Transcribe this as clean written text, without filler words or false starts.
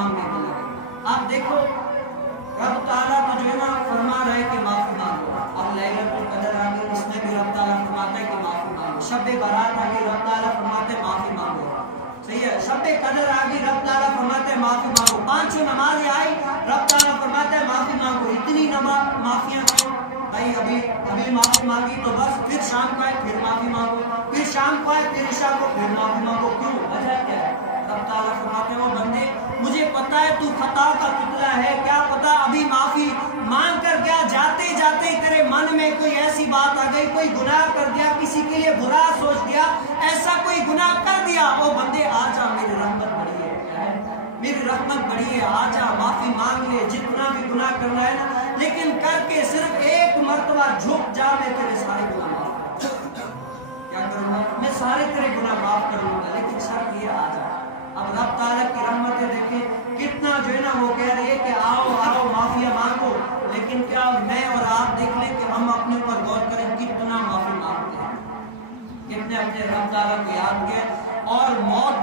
मांगने को लगे। आप देखो रब ताला तो जो है ना फरमा रहे कि माफी मांगो। अब लैलतुल कदर आ गई, इसमें भी रब ताला फरमाता है कि माफी मांगो। शब बारात आ गई, रब ताला फरमाते हैं माफी मांगो। सही है, शब कदर आ गई, रब ताला फरमाते हैं माफी मांगो। पांचों नमाज आई, रब ताला फरमाते हैं माफी मांगो। इतनी माफियां क्यों भाई? अभी माफी मांगी तो बस फिर शाम को आए फिर माफी मांगो, फिर शाम को आए फिर ईशा को फिर माफी मांगो। क्यों? वजह क्या है? रब ताला फरमाते हैं, वो बंदे मुझे पता है तू खता का पुतला है, क्या पता अभी माफी मांग कर क्या जाते जाते तेरे मन में कोई ऐसी बात आ गई, कोई गुनाह कर दिया, किसी के लिए बुरा सोच दिया, ऐसा कोई गुनाह कर दिया। ओ बंदे आजा, मेरी रहमत बड़ी है, मेरी रहमत बड़ी है, आजा माफी मांग ले, जितना भी गुनाह करना है ना, लेकिन करके सिर्फ एक मर्तबा झुक जा, मैं तेरे सारे गुनाह माफ क्या करूँगा, मैं सारे तेरे गुनाह माफ कर लूंगा, लेकिन शर्त ये आजा। अब रब ताला की रहमतें देखें कितना जो है ना, वो कह रही है कि आओ आओ माफिया मांगो, लेकिन क्या मैं और आप देख लें कि हम अपने ऊपर गौर करें कितना माफी मांगते हैं, कितने अपने रब ताला को याद किया और मौत